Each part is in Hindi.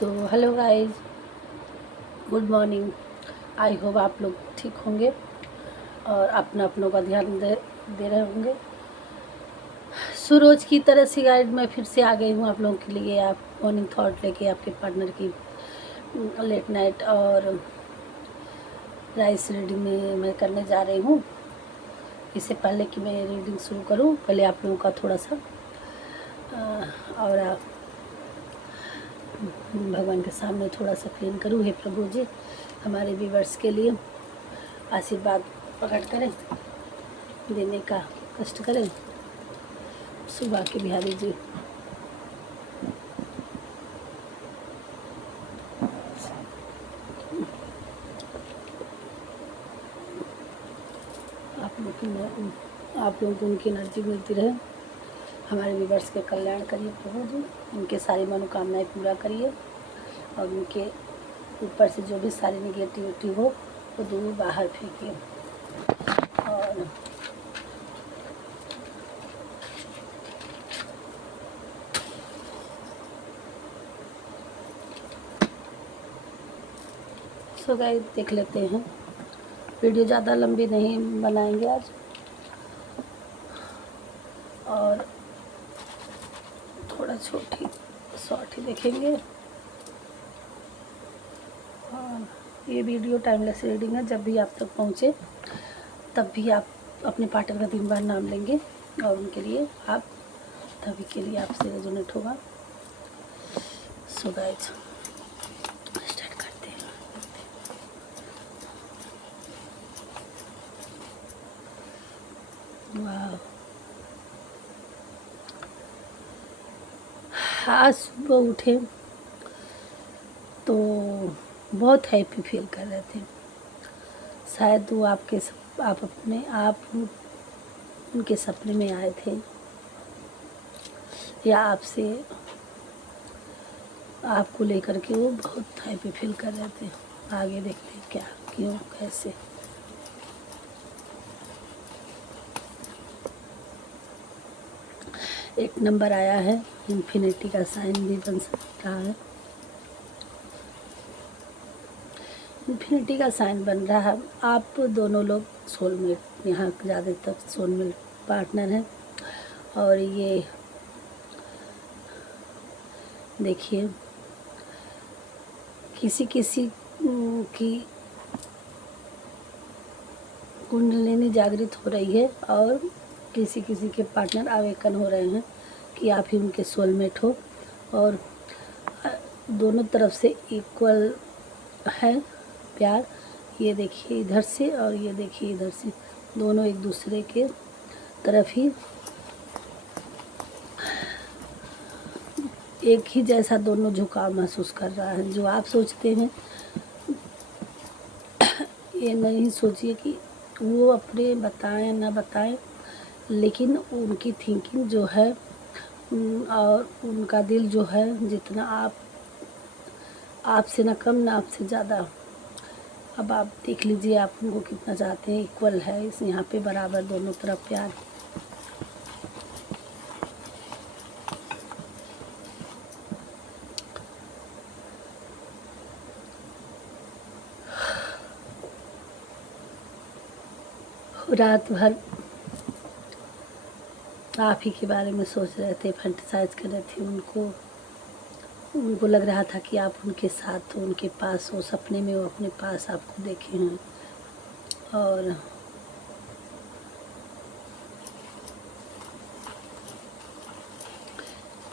So hello guys, good morning. I hope आप लोग ठीक होंगे और अपना अपनों का ध्यान दे रहे होंगे। सो रोज़ की तरह से गाइड मैं फिर से आ गई हूँ आप लोगों के लिए, आप मॉर्निंग थॉट लेके आपके पार्टनर की लेट नाइट और राइस रीडिंग में मैं करने जा रही हूँ। इससे पहले कि मैं रीडिंग शुरू करूँ, पहले आप लोगों का थोड़ा सा और भगवान के सामने थोड़ा सा क्लीन करूँ। हे प्रभु जी, हमारे व्यूवर्स के लिए आशीर्वाद प्रकट करें, देने का कष्ट करें। सुबह के बिहारी जी, आप लोगों को उनकी एनर्जी मिलती रहे। हमारे व्यूवर्स के कल्याण करिए प्रभु जी, उनके सारी मनोकामनाएं पूरा करिए और उनके ऊपर से जो भी सारी निगेटिविटी हो वो दूर बाहर फेंकिए। और सो गाइस, देख लेते हैं। वीडियो ज़्यादा लंबी नहीं बनाएंगे आज, और थोड़ा छोटी शॉर्ट ही देखेंगे। और ये वीडियो टाइमलेस रीडिंग है, जब भी आप तक पहुँचे तब भी आप अपने पार्टनर का 3 बार नाम लेंगे और उनके लिए आप तभी के लिए आपसे रेजोनेट होगा। सो गाइस, स्टार्ट करते हैं। वाह, आज सुबह उठे तो बहुत हैप्पी फील कर रहे थे। शायद वो आप उनके सपने में आए थे, या आपसे आपको लेकर के वो बहुत हैप्पी फील कर रहे थे। आगे देखते हैं क्या, क्यों, कैसे। एक नंबर आया है, इन्फिनिटी का साइन भी बन सकता है। इन्फिनिटी का साइन बन रहा है। आप दोनों लोग सोलमेट, यहाँ ज़्यादातर सोलमेट पार्टनर हैं। और ये देखिए, किसी किसी की कुंडलिनी जागृत हो रही है और किसी किसी के पार्टनर अवेकन हो रहे हैं कि आप ही उनके सोलमेट हो। और दोनों तरफ से इक्वल है प्यार। ये देखिए इधर से और ये देखिए इधर से, दोनों एक दूसरे के तरफ ही एक ही जैसा दोनों झुकाव महसूस कर रहा है। जो आप सोचते हैं, ये नहीं सोचिए कि वो अपने बताएं ना बताएं, लेकिन उनकी थिंकिंग जो है और उनका दिल जो है, जितना आपसे ना कम ना आपसे ज़्यादा। अब आप देख लीजिए आप उनको कितना चाहते हैं। इक्वल है इस यहाँ पे, बराबर दोनों तरफ प्यार। रात भर आप ही के बारे में सोच रहे थे, फैंटेसाइज कर रहे थे। उनको लग रहा था कि आप उनके साथ हो, उनके पास हो। सपने में वो अपने पास आपको देखे हैं। और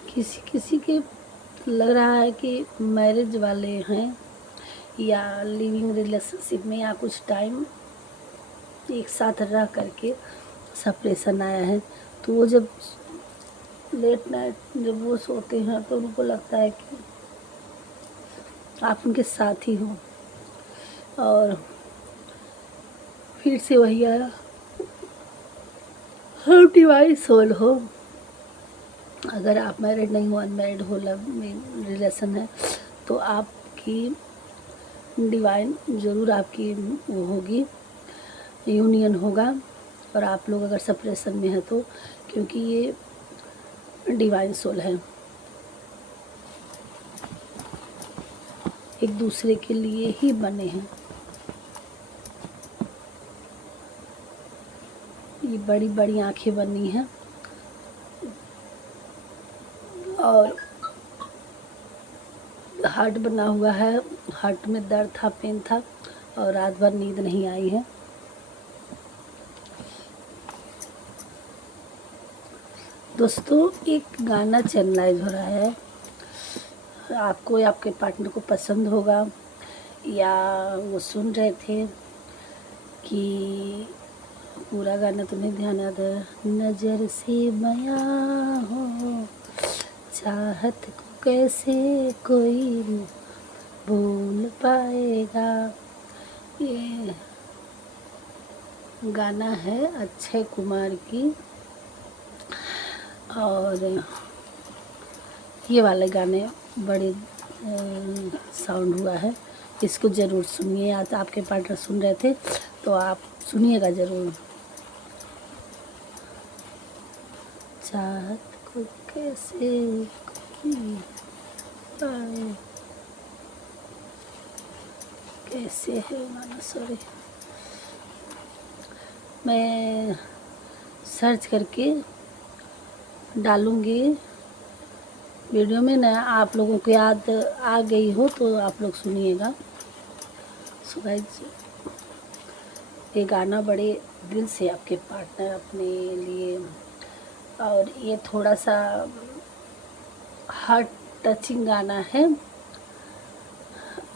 किसी किसी के लग रहा है कि मैरिज वाले हैं या लिविंग रिलेशनशिप में, या कुछ टाइम एक साथ रह करके सेपरेशन आया है। तो वो जब लेट नाइट जब वो सोते हैं तो उनको लगता है कि आप उनके साथ ही हो। और फिर से वही आया, हम डिवाइन सोल हो। अगर आप मैरिड नहीं हो, अनमैरिड हो, लव में रिलेशन है, तो आपकी डिवाइन ज़रूर आपकी वो होगी, यूनियन होगा। और आप लोग अगर सेपरेशन में है तो, क्योंकि ये डिवाइन सोल है। एक दूसरे के लिए ही बने हैं। ये बड़ी बड़ी आंखें बनी हैं और हार्ट बना हुआ है। हार्ट में दर्द था, पेन था और रात भर नींद नहीं आई है। दोस्तों, एक गाना चैनलाइज हो रहा है, आपको या आपके पार्टनर को पसंद होगा, या वो सुन रहे थे कि पूरा गाना तो नहीं ध्यान याद है। नज़र से बयां हो चाहत को कैसे कोई भूल पाएगा। ये गाना है अक्षय कुमार की, और ये वाले गाने बड़े साउंड हुआ है। इसको ज़रूर सुनिए। आज आपके पार्टनर सुन रहे थे तो आप सुनिएगा ज़रूर। चाहत को कैसे कोई पाए, कैसे है माना, सॉरी, मैं सर्च करके डालूँगी वीडियो में ना। आप लोगों को याद आ गई हो तो आप लोग सुनिएगा। सो गाइस, ये गाना बड़े दिल से आपके पार्टनर अपने लिए, और ये थोड़ा सा हार्ट टचिंग गाना है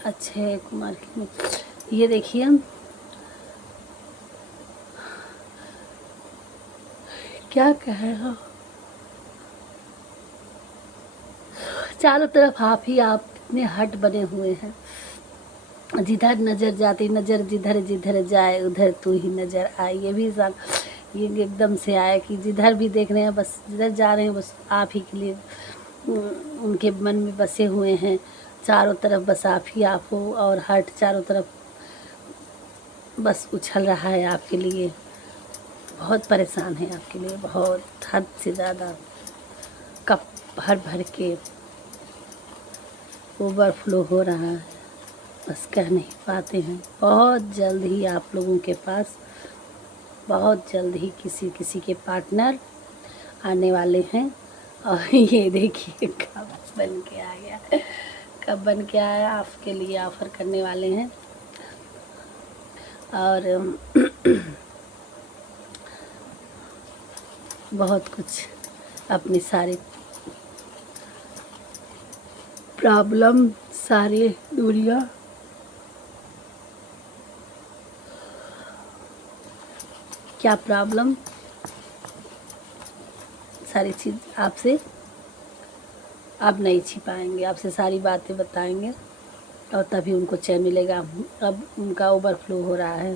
अक्षय कुमार की। ये देखिए, क्या कहे हो, चारों तरफ आप ही आप, इतने हट बने हुए हैं। जिधर नज़र जाती, नज़र जिधर जिधर जाए उधर तू ही नज़र आए। ये भी ये एकदम से आया कि जिधर भी देख रहे हैं, बस जिधर जा रहे हैं बस आप ही के लिए उनके मन में बसे हुए हैं। चारों तरफ बस आप ही आप हो, और हट चारों तरफ बस उछल रहा है आपके लिए। बहुत परेशान है आपके लिए, बहुत हद से ज़्यादा। कप भर भर के ओवरफ्लो हो रहा है, बस कह नहीं पाते हैं। बहुत जल्द ही आप लोगों के पास, बहुत जल्द ही किसी किसी के पार्टनर आने वाले हैं। और ये देखिए कब बन के आ गया, कब बन के आया, आपके लिए ऑफ़र करने वाले हैं। और बहुत कुछ, अपनी सारी प्रॉब्लम, सारी दूरियां, क्या प्रॉब्लम, सारी चीज़ आपसे अब नहीं छिपाएंगे, आपसे सारी बातें बताएंगे और तभी उनको चैन मिलेगा। अब उनका ओवरफ्लो हो रहा है,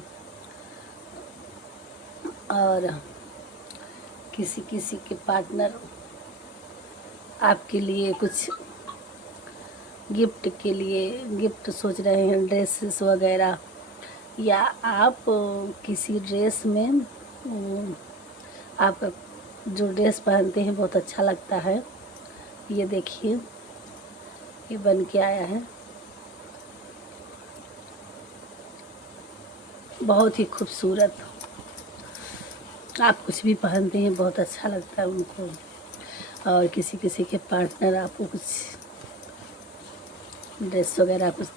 और किसी किसी के पार्टनर आपके लिए कुछ गिफ्ट के लिए गिफ्ट सोच रहे हैं, ड्रेसेस वगैरह, या आप किसी ड्रेस में, आप जो ड्रेस पहनते हैं बहुत अच्छा लगता है। ये देखिए, ये बन के आया है, बहुत ही खूबसूरत। आप कुछ भी पहनते हैं बहुत अच्छा लगता है उनको, और किसी किसी के पार्टनर आपको कुछ ड्रेस वगैरह कुछ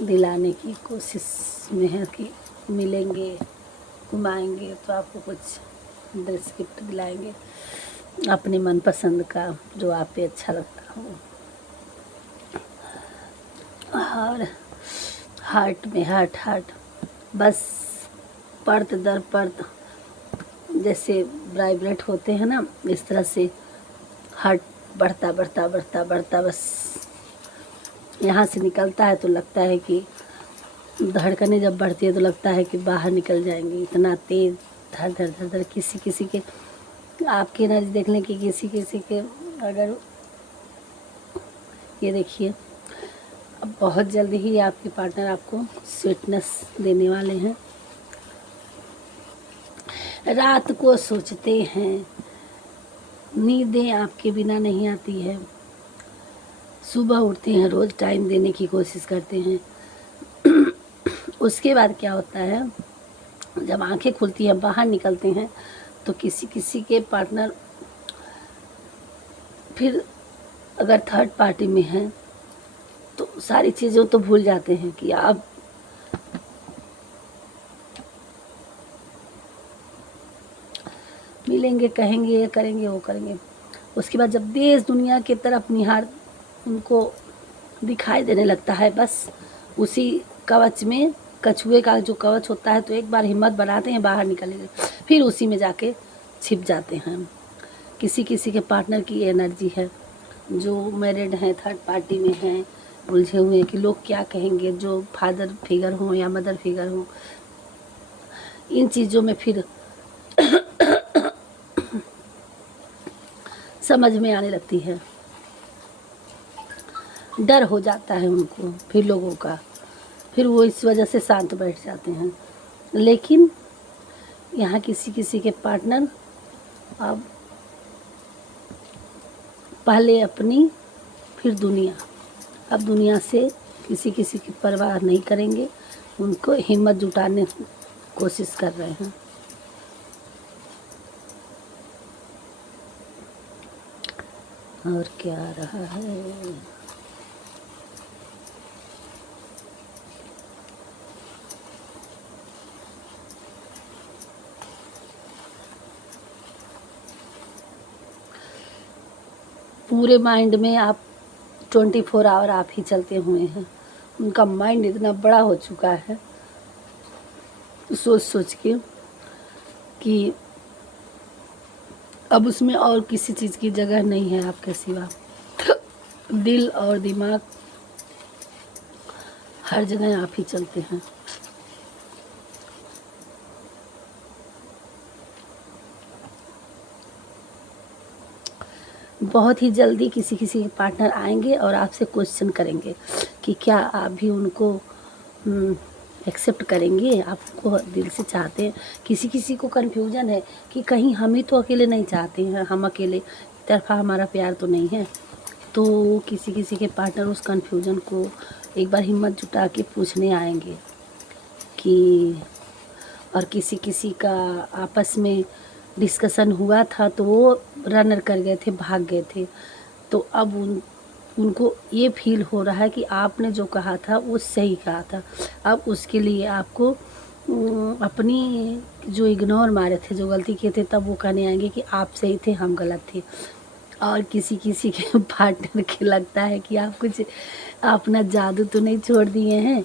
दिलाने की कोशिश में है कि मिलेंगे, घुमाएंगे तो आपको कुछ ड्रेस गिफ्ट दिलाएंगे अपने मनपसंद का, जो आप पे अच्छा लगता हो। और हार्ट में हार्ट बस परत दर परत जैसे वाइब्रेट होते हैं ना, इस तरह से हार्ट बढ़ता बढ़ता बढ़ता बढ़ता बस यहाँ से निकलता है तो लगता है कि धड़कनें जब बढ़ती है तो लगता है कि बाहर निकल जाएंगी, इतना तेज़ धड़ धड़ धड़ धड़। किसी किसी के आपके एनर्जी देख लें कि किसी किसी के, अगर ये देखिए, अब बहुत जल्दी ही आपके पार्टनर आपको स्वीटनेस देने वाले हैं। रात को सोचते हैं, नींदें आपके बिना नहीं आती है, सुबह उठते हैं, रोज़ टाइम देने की कोशिश करते हैं। उसके बाद क्या होता है, जब आंखें खुलती हैं, बाहर निकलते हैं, तो किसी किसी के पार्टनर फिर अगर थर्ड पार्टी में हैं तो सारी चीज़ों तो भूल जाते हैं कि आप मिलेंगे, कहेंगे, ये करेंगे, वो करेंगे। उसके बाद जब देश दुनिया की तरफ निहार उनको दिखाई देने लगता है, बस उसी कवच में, कछुए का जो कवच होता है, तो एक बार हिम्मत बनाते हैं, बाहर निकलेंगे, फिर उसी में जाके छिप जाते हैं। किसी किसी के पार्टनर की एनर्जी है, जो मैरिड हैं, थर्ड पार्टी में हैं, उलझे हुए हैं कि लोग क्या कहेंगे, जो फादर फिगर हों या मदर फिगर हों, इन चीज़ों में फिर समझ में आने लगती है, डर हो जाता है उनको फिर लोगों का, फिर वो इस वजह से शांत बैठ जाते हैं। लेकिन यहाँ किसी किसी के पार्टनर अब पहले अपनी फिर दुनिया, अब दुनिया से किसी किसी की परवाह नहीं करेंगे, उनको हिम्मत जुटाने की कोशिश कर रहे हैं। और क्या आ रहा है, पूरे माइंड में आप 24 आवर आप ही चलते हुए हैं। उनका माइंड इतना बड़ा हो चुका है, सोच सोच के, कि अब उसमें और किसी चीज़ की जगह नहीं है आपके सिवा। दिल और दिमाग हर जगह आप ही चलते हैं। बहुत ही जल्दी किसी किसी के पार्टनर आएंगे और आपसे क्वेश्चन करेंगे कि क्या आप भी उनको एक्सेप्ट करेंगे, आपको दिल से चाहते हैं। किसी किसी को कन्फ्यूजन है कि कहीं हम ही तो अकेले नहीं चाहते हैं, हम अकेले तरफा हमारा प्यार तो नहीं है। तो किसी किसी के पार्टनर उस कन्फ्यूजन को एक बार हिम्मत जुटा के पूछने आएंगे कि, और किसी किसी का आपस में डिस्कशन हुआ था तो वो रनर कर गए थे, भाग गए थे। तो अब उनको ये फील हो रहा है कि आपने जो कहा था वो सही कहा था। अब उसके लिए आपको अपनी जो इग्नोर मारे थे, जो गलती किए थे, तब वो कहने आएंगे कि आप सही थे, हम गलत थे। और किसी किसी के पार्टनर के लगता है कि आप कुछ अपना जादू तो नहीं छोड़ दिए हैं।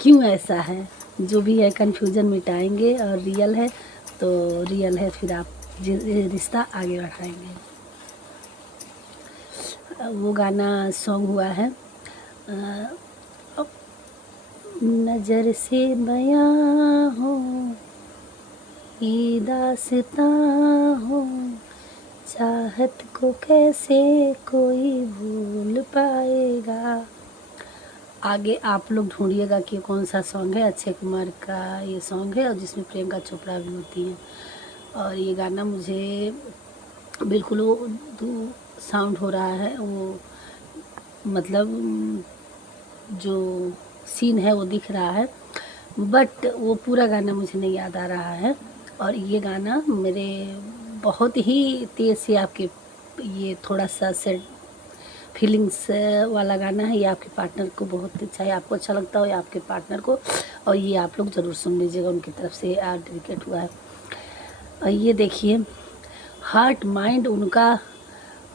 क्यों ऐसा है, जो भी है कन्फ्यूज़न मिटाएंगे, और रियल है तो रियल है, फिर आप रिश्ता आगे बढ़ाएंगे। वो गाना सॉन्ग हुआ है, नज़र से बयां हो ये दास्तां हो, चाहत को कैसे कोई भूल पाएगा। आगे आप लोग ढूंढिएगा कि कौन सा सॉन्ग है। अक्षय कुमार का ये सॉन्ग है, और जिसमें प्रियंका चोपड़ा भी होती हैं। और ये गाना मुझे बिल्कुल वो साउंड हो रहा है, वो मतलब जो सीन है वो दिख रहा है, बट वो पूरा गाना मुझे नहीं याद आ रहा है। और ये गाना मेरे बहुत ही तेज़ से आपके, ये थोड़ा सा सेट फीलिंग्स वाला गाना है। ये आपके पार्टनर को बहुत अच्छा है, आपको अच्छा लगता हो या आपके पार्टनर को, और ये आप लोग ज़रूर सुन लीजिएगा, उनकी तरफ से डेडिकेट हुआ है। और ये देखिए, हार्ट माइंड उनका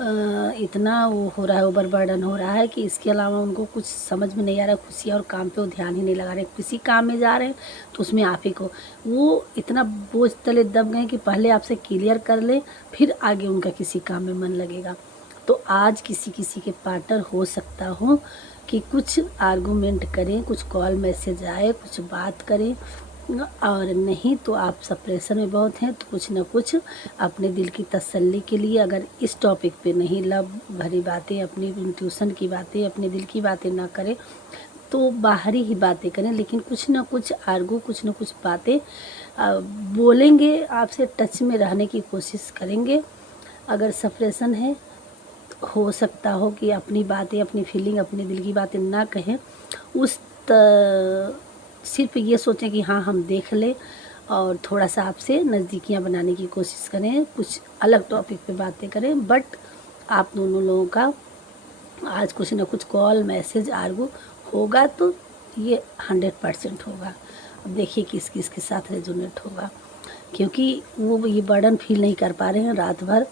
इतना वो हो रहा है, ओवरबर्डन हो रहा है कि इसके अलावा उनको कुछ समझ में नहीं आ रहा है। खुशी और काम पे वो ध्यान ही नहीं लगा रहे। किसी काम में जा रहे हैं तो उसमें आप ही को, वो इतना बोझ तले दब गए कि पहले आपसे क्लियर कर ले, फिर आगे उनका किसी काम में मन लगेगा। तो आज किसी किसी के पार्टनर हो सकता हो कि कुछ आर्गूमेंट करें, कुछ कॉल मैसेज आए, कुछ बात करें, और नहीं तो आप सप्रेशन में बहुत हैं, तो कुछ ना कुछ अपने दिल की तसल्ली के लिए, अगर इस टॉपिक पे नहीं लव भरी बातें, अपनी इंट्यूशन की बातें, अपने दिल की बातें ना करें, तो बाहरी ही बातें करें, लेकिन कुछ ना कुछ कुछ ना कुछ बातें बोलेंगे, आपसे टच में रहने की कोशिश करेंगे। अगर सप्रेशन है हो सकता हो कि अपनी बातें, अपनी फीलिंग, अपने दिल की बातें ना कहें, सिर्फ ये सोचें कि हाँ हम देख लें और थोड़ा सा आपसे नज़दीकियाँ बनाने की कोशिश करें, कुछ अलग टॉपिक पे बातें करें, बट आप दोनों लोगों का आज कुछ ना कुछ कॉल, मैसेज, आर्गू होगा, तो ये 100% होगा। अब देखिए किस किस के साथ रेजोनेट होगा, क्योंकि वो ये बर्डन फील नहीं कर पा रहे हैं, रात भर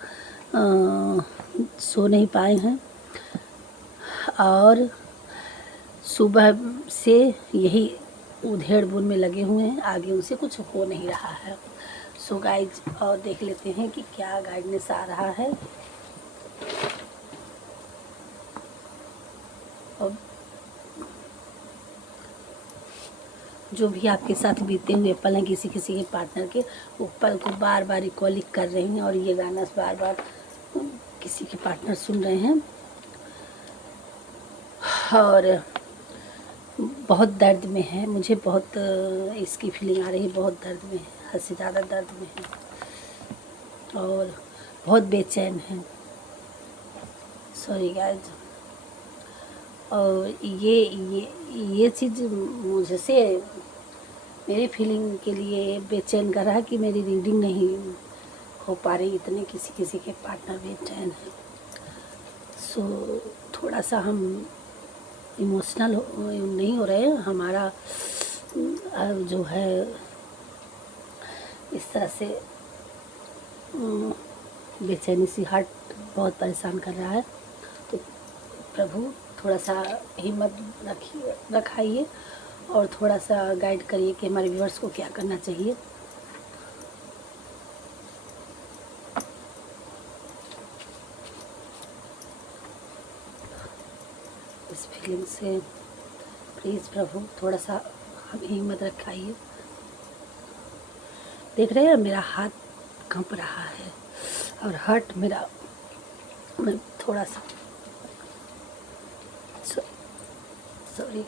सो नहीं पाए हैं और सुबह से यही उधेड़-बुन में लगे हुए हैं, आगे उनसे कुछ हो नहीं रहा है। सो गाइज, और देख लेते हैं कि क्या गाइडनेस आ रहा है। अब जो भी आपके साथ बीते हुए पल हैं किसी किसी के पार्टनर के, वो पल को बार बार रिकॉलिक कर रही हैं और ये गाना बार बार किसी के पार्टनर सुन रहे हैं और बहुत दर्द में है। मुझे बहुत इसकी फीलिंग आ रही है, बहुत दर्द में है, हद से ज़्यादा दर्द में है और बहुत बेचैन है। Sorry guys. और ये चीज़ मुझसे मेरी फीलिंग के लिए बेचैन कर रहा है कि मेरी रीडिंग नहीं हो पा रही, इतने किसी किसी के पार्टनर बेचैन हैं। सो थोड़ा सा हम इमोशनल नहीं हो रहे हैं, हमारा जो है इस तरह से बेचैनी सी हार्ट बहुत परेशान कर रहा है। तो प्रभु थोड़ा सा हिम्मत रखाइए और थोड़ा सा गाइड करिए कि हमारे व्यूअर्स को क्या करना चाहिए। इस फीलिंग से प्लीज़ प्रभु थोड़ा सा हमें हिम्मत रखाइए। देख रहे हैं मेरा हाथ कंप रहा है और हर्ट मेरा मैं थोड़ा सा सॉरी।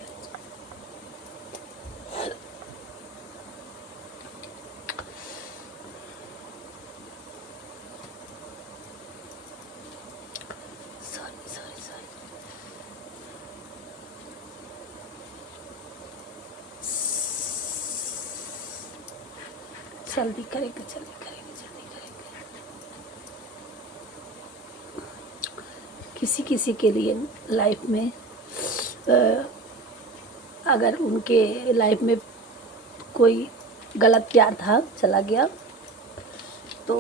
जल्दी करेंगे, जल्दी करेंगे, जल्दी करेंगे। किसी किसी के लिए लाइफ में अगर उनके लाइफ में कोई गलत प्यार था, चला गया, तो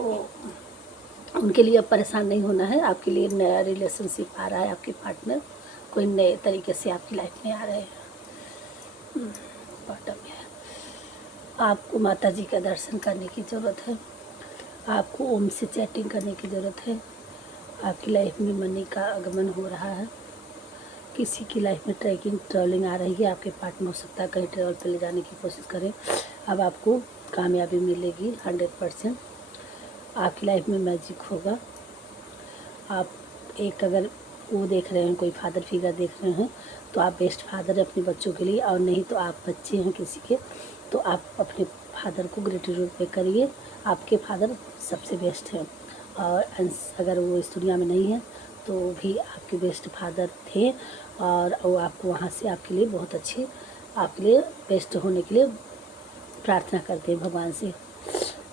उनके लिए अब परेशान नहीं होना है। आपके लिए नया रिलेशनशिप आ रहा है, आपके पार्टनर कोई नए तरीके से आपकी लाइफ में आ रहे हैं। बॉटम है, आपको माता जी का दर्शन करने की ज़रूरत है, आपको ओम से चैटिंग करने की ज़रूरत है। आपकी लाइफ में मनी का आगमन हो रहा है। किसी की लाइफ में ट्रैवलिंग आ रही है, आपके पार्टनर हो सकता है कहीं ट्रैवल पे ले जाने की कोशिश करें। अब आपको कामयाबी मिलेगी 100%। आपकी लाइफ में मैजिक होगा। आप एक अगर वो देख रहे हैं, कोई फादर फिगर देख रहे हैं, तो आप बेस्ट फादर है अपने बच्चों के लिए, और नहीं तो आप बच्चे हैं किसी के, तो आप अपने फादर को ग्रेटिट्यूड पे करिए। आपके फादर सबसे बेस्ट हैं, और अगर वो इस दुनिया में नहीं है तो भी आपके बेस्ट फादर थे, और वो आपको वहाँ से आपके लिए बहुत अच्छे, आपके लिए बेस्ट होने के लिए प्रार्थना करते हैं भगवान से।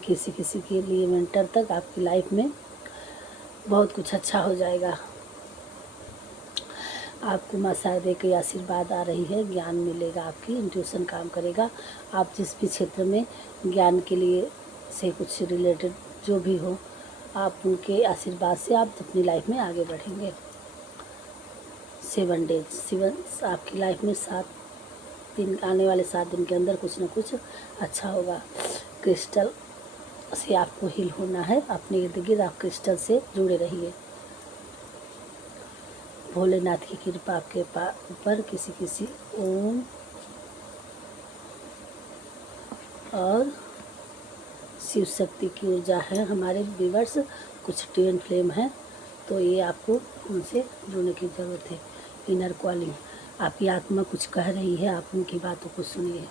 किसी किसी के लिए विंटर तक आपकी लाइफ में बहुत कुछ अच्छा हो जाएगा। आपको माँ शारदे की आशीर्वाद आ रही है, ज्ञान मिलेगा, आपकी इंट्यूशन काम करेगा। आप जिस भी क्षेत्र में ज्ञान के लिए से कुछ रिलेटेड जो भी हो, आप उनके आशीर्वाद से आप अपनी लाइफ में आगे बढ़ेंगे। 7 डेज आपकी लाइफ में 7 दिन, आने वाले 7 दिन के अंदर कुछ ना कुछ अच्छा होगा। क्रिस्टल से आपको हील होना है, अपने इर्द गिर्द आप क्रिस्टल से जुड़े रहिए। भोलेनाथ की कृपा आपके ऊपर किसी किसी ओम और शिव शक्ति की ऊर्जा है। हमारे व्यूअर्स कुछ ट्विन फ्लेम हैं, तो ये आपको उनसे जुड़ने की ज़रूरत है। इनर कॉलिंग, आपकी आत्मा कुछ कह रही है, आप उनकी बातों को सुनिए।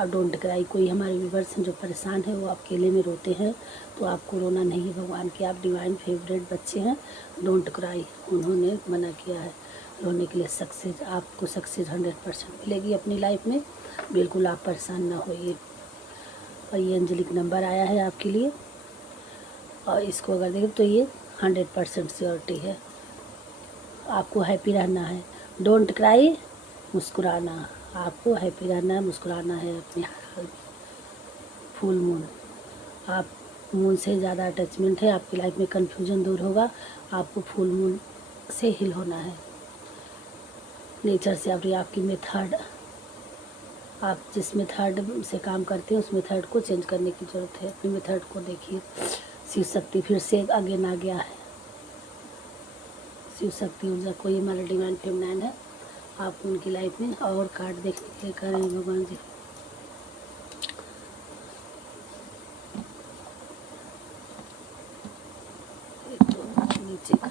और डोंट क्राई। कोई हमारे व्यूवर्स हैं जो परेशान है, वो अकेले में रोते हैं, तो आपको रोना नहीं है भगवान के, आप डिवाइन फेवरेट बच्चे हैं। डोंट क्राई, उन्होंने मना किया है रोने के लिए। सक्सेस, आपको सक्सेस 100% मिलेगी अपनी लाइफ में, बिल्कुल आप परेशान ना होइए। और ये एंजेलिक नंबर आया है आपके लिए, और इसको अगर देखें तो ये 100% श्योरिटी है। आपको हैप्पी रहना है, डोंट क्राई, मुस्कुराना, आपको हैप्पी रहना है, मुस्कुराना है अपने हाल में। फुल मून, आप मून से ज़्यादा अटैचमेंट है, आपकी लाइफ में कन्फ्यूजन दूर होगा, आपको फुल मून से हिल होना है। नेचर से आपकी मेथड, आप जिस मेथड से काम करते हैं उस मेथड को चेंज करने की ज़रूरत है। अपनी मेथड को देखिए। शिव शक्ति फिर से आगे आ गया है। शिव शक्ति ऊर्जा कोई हमारा डिवाइन फेमिनाइन है, आप उनकी लाइफ में और कार्ड देखने के लिए करें भगवान जी। तो नीचे का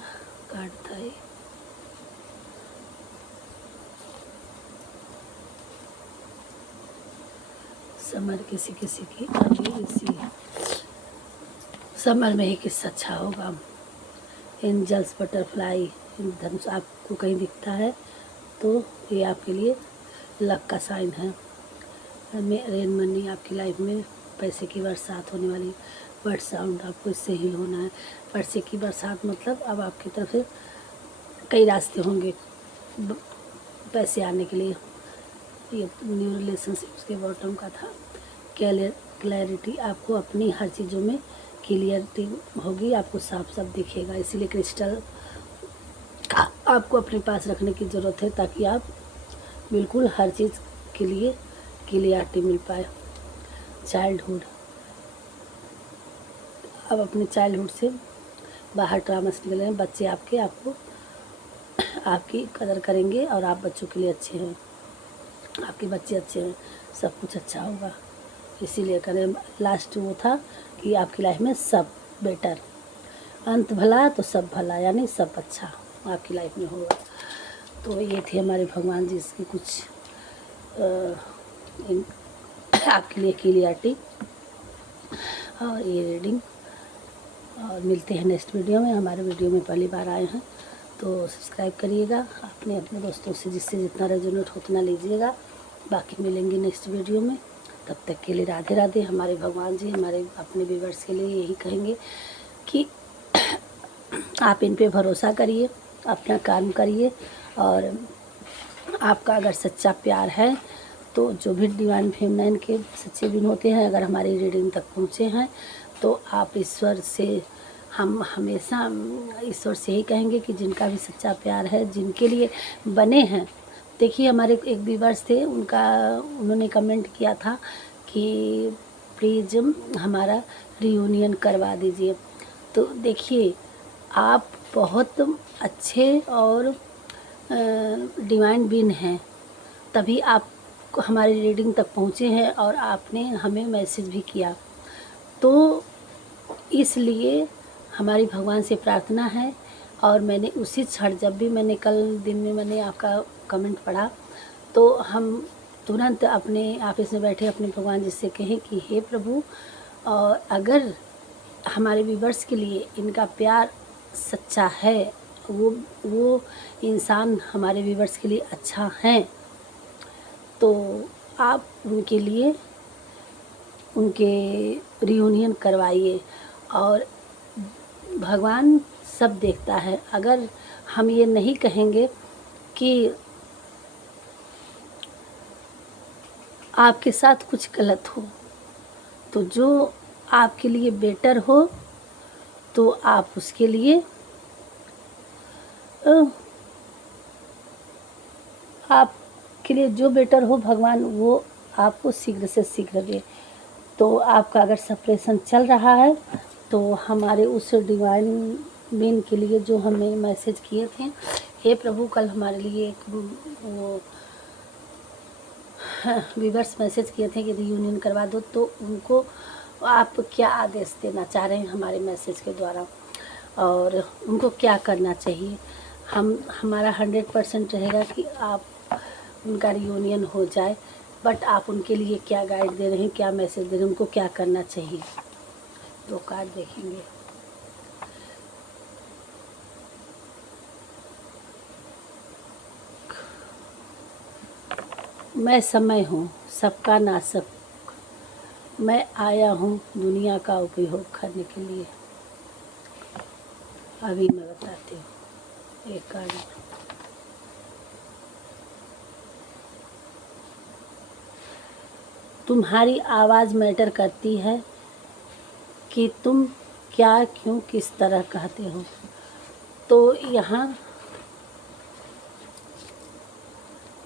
कार्ड था ये, समर किसी किसी की अभी इसी समर में ही किस्सा अच्छा होगा। एंजल्स, बटरफ्लाई, धनुष आपको कहीं दिखता है तो ये आपके लिए लक का साइन है। रेन मनी, आपकी लाइफ में पैसे की बरसात होने वाली। बर्ड साउंड, आपको इससे हिल होना है। पैसे की बरसात मतलब अब आपकी तरफ से कई रास्ते होंगे पैसे आने के लिए। ये न्यू रिलेशनशिप्स के बॉटम का था। क्लैरिटी, आपको अपनी हर चीज़ों में क्लियरिटी होगी, आपको साफ साफ दिखेगा। इसीलिए क्रिस्टल आपको अपने पास रखने की ज़रूरत है, ताकि आप बिल्कुल हर चीज़ के लिए क्लियरिटी मिल पाए। चाइल्डहुड, अब अपने चाइल्डहुड से बाहर ट्रामा से निकले हैं। बच्चे आपको आपकी कदर करेंगे, और आप बच्चों के लिए अच्छे हैं, आपके बच्चे अच्छे हैं, सब कुछ अच्छा होगा। इसीलिए करें। लास्ट वो था कि आपकी लाइफ में सब बेटर, अंत भला तो सब भला, यानी सब अच्छा आपकी लाइफ में होगा। तो ये थे हमारे भगवान जी इसकी कुछ आपके लिए क्लियरिटी और ये रीडिंग। और मिलते हैं नेक्स्ट वीडियो में। हमारे वीडियो में पहली बार आए हैं तो सब्सक्राइब करिएगा, अपने दोस्तों से जिससे जितना रेजोनेट हो उतना लीजिएगा। बाकी मिलेंगे नेक्स्ट वीडियो में, तब तक के लिए राधे राधे। हमारे भगवान जी हमारे अपने व्यूअर्स के लिए यही कहेंगे कि आप इन पे भरोसा करिए, अपना काम करिए, और आपका अगर सच्चा प्यार है तो जो भी डिवाइन फेमिनाइन के सच्चे बिन होते हैं, अगर हमारी रीडिंग तक पहुँचे हैं तो आप ईश्वर से, हम हमेशा ईश्वर से ही कहेंगे कि जिनका भी सच्चा प्यार है, जिनके लिए बने हैं। देखिए हमारे एक व्यूअर्स थे, उन्होंने कमेंट किया था कि प्लीज़ हमारा रियूनियन करवा दीजिए। तो देखिए आप बहुत अच्छे और डिवाइन बीन हैं, तभी आप हमारी रीडिंग तक पहुँचे हैं और आपने हमें मैसेज भी किया। तो इसलिए हमारी भगवान से प्रार्थना है। और मैंने उसी क्षण, जब भी मैंने कल दिन में मैंने आपका कमेंट पढ़ा, तो हम तुरंत अपने ऑफिस में बैठे अपने भगवान जी से कहें कि हे प्रभु, और अगर हमारे व्यूअर्स के लिए इनका प्यार सच्चा है, वो इंसान हमारे व्यूअर्स के लिए अच्छा हैं, तो आप उनके लिए उनके रियूनियन करवाइए। और भगवान सब देखता है। अगर हम ये नहीं कहेंगे कि आपके साथ कुछ गलत हो, तो जो आपके लिए बेटर हो तो आप उसके लिए आपके लिए जो बेटर हो, भगवान वो आपको शीघ्र से शीघ्र दे। तो आपका अगर सेपरेशन चल रहा है तो हमारे उस डिवाइन बीन के लिए जो हमें मैसेज किए थे, हे प्रभु, कल हमारे लिए एक वो व्यूअर्स मैसेज किए थे कि रियूनियन करवा दो, तो उनको आप क्या आदेश देना चाह रहे हैं हमारे मैसेज के द्वारा, और उनको क्या करना चाहिए। हमारा 100% रहेगा कि आप उनका रियूनियन हो जाए। बट आप उनके लिए क्या गाइड दे रहे हैं, क्या मैसेज दे रहे हैं, उनको क्या करना चाहिए। तो कार्ड देखेंगे। मैं समय हूँ सबका नाशक, मैं आया हूँ दुनिया का उपयोग करने के लिए। अभी मैं बताती हूँ एक कार्ड। तुम्हारी आवाज़ मैटर करती है कि तुम क्या, क्यों, किस तरह कहते हो। तो यहाँ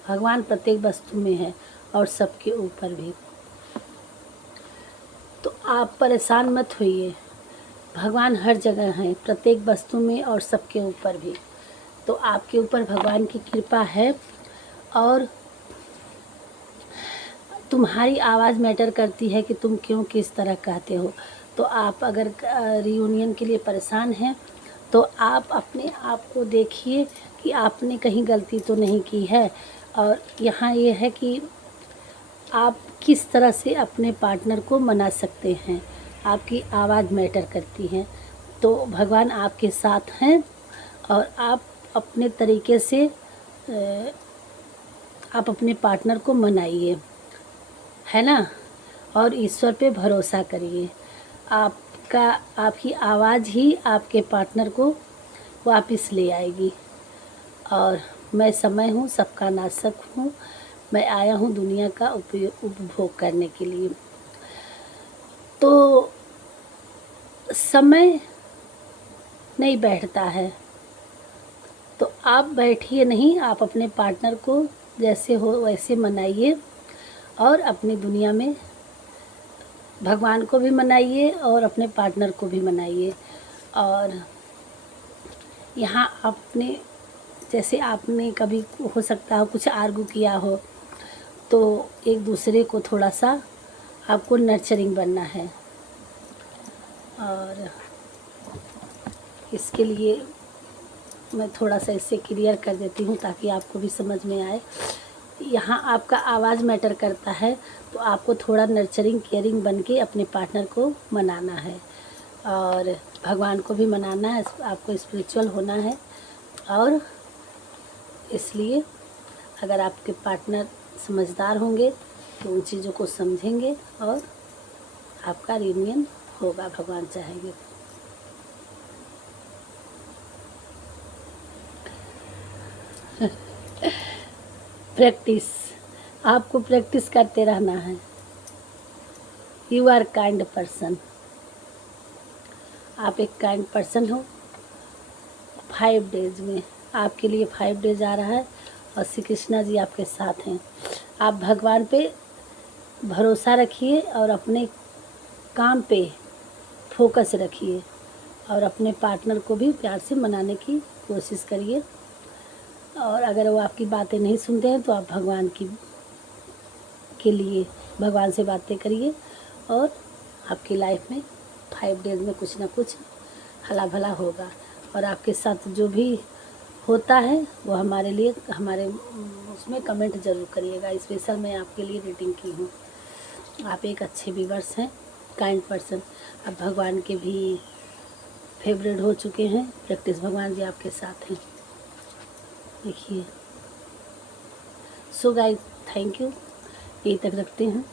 भगवान प्रत्येक वस्तु में है और सबके ऊपर भी। तो आप परेशान मत होइए, भगवान हर जगह हैं, प्रत्येक वस्तु में और सबके ऊपर भी। तो आपके ऊपर भगवान की कृपा है और तुम्हारी आवाज़ मैटर करती है कि तुम क्यों, किस तरह कहते हो। तो आप अगर रियूनियन के लिए परेशान हैं तो आप अपने आप को देखिए कि आपने कहीं गलती तो नहीं की है। और यहाँ ये है कि आप किस तरह से अपने पार्टनर को मना सकते हैं, आपकी आवाज़ मैटर करती है। तो भगवान आपके साथ हैं और आप अपने तरीके से आप अपने पार्टनर को मनाइए, है ना। और ईश्वर पे भरोसा करिए, आपकी आवाज़ ही आपके पार्टनर को वापस ले आएगी। और मैं समय हूँ सबका नाशक हूँ, मैं आया हूँ दुनिया का उपभोग करने के लिए। तो समय नहीं बैठता है, तो आप बैठिए नहीं, आप अपने पार्टनर को जैसे हो वैसे मनाइए और अपनी दुनिया में भगवान को भी मनाइए और अपने पार्टनर को भी मनाइए। और यहाँ आपने जैसे आपने कभी हो सकता हो कुछ आर्गू किया हो, तो एक दूसरे को थोड़ा सा आपको नर्चरिंग बनना है। और इसके लिए मैं थोड़ा सा इससे क्लियर कर देती हूँ ताकि आपको भी समझ में आए। यहाँ आपका आवाज़ मैटर करता है, तो आपको थोड़ा नर्चरिंग केयरिंग बन के अपने पार्टनर को मनाना है और भगवान को भी मनाना है, आपको स्पिरिचुअल होना है। और इसलिए अगर आपके पार्टनर समझदार होंगे तो उन चीज़ों को समझेंगे और आपका रियूनियन होगा, भगवान चाहेंगे। प्रैक्टिस, आपको प्रैक्टिस करते रहना है। यू आर काइंड पर्सन, आप एक काइंड पर्सन हो। 5 डेज में आपके लिए 5 डेज आ रहा है और श्री कृष्णा जी आपके साथ हैं। आप भगवान पे भरोसा रखिए और अपने काम पे फोकस रखिए और अपने पार्टनर को भी प्यार से मनाने की कोशिश करिए। और अगर वो आपकी बातें नहीं सुनते हैं तो आप भगवान के लिए भगवान से बातें करिए और आपकी लाइफ में 5 डेज में कुछ ना कुछ हला भला होगा। और आपके साथ जो भी होता है वो हमारे लिए उसमें कमेंट ज़रूर करिएगा। स्पेशल मैं आपके लिए रीडिंग की हूँ। आप एक अच्छे व्यूअर्स हैं, काइंड पर्सन, आप भगवान के भी फेवरेट हो चुके हैं। प्रैक्टिस, भगवान जी आपके साथ हैं, देखिए। सो गाइस, थैंक यू, यहीं तक रखते हैं।